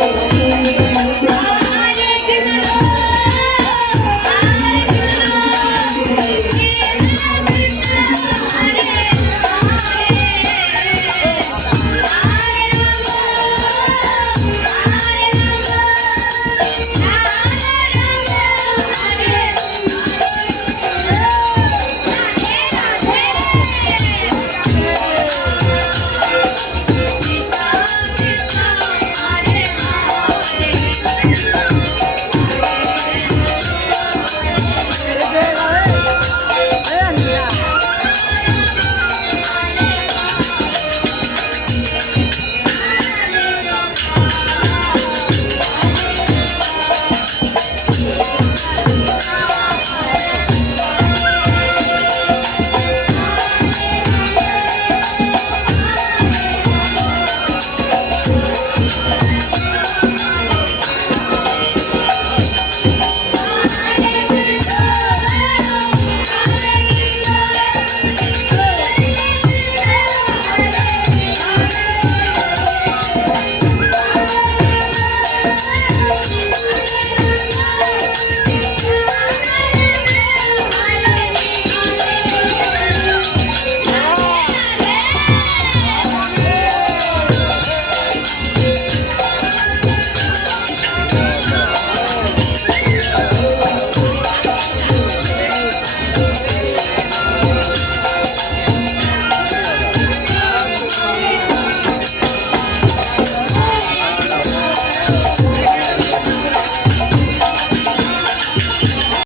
most.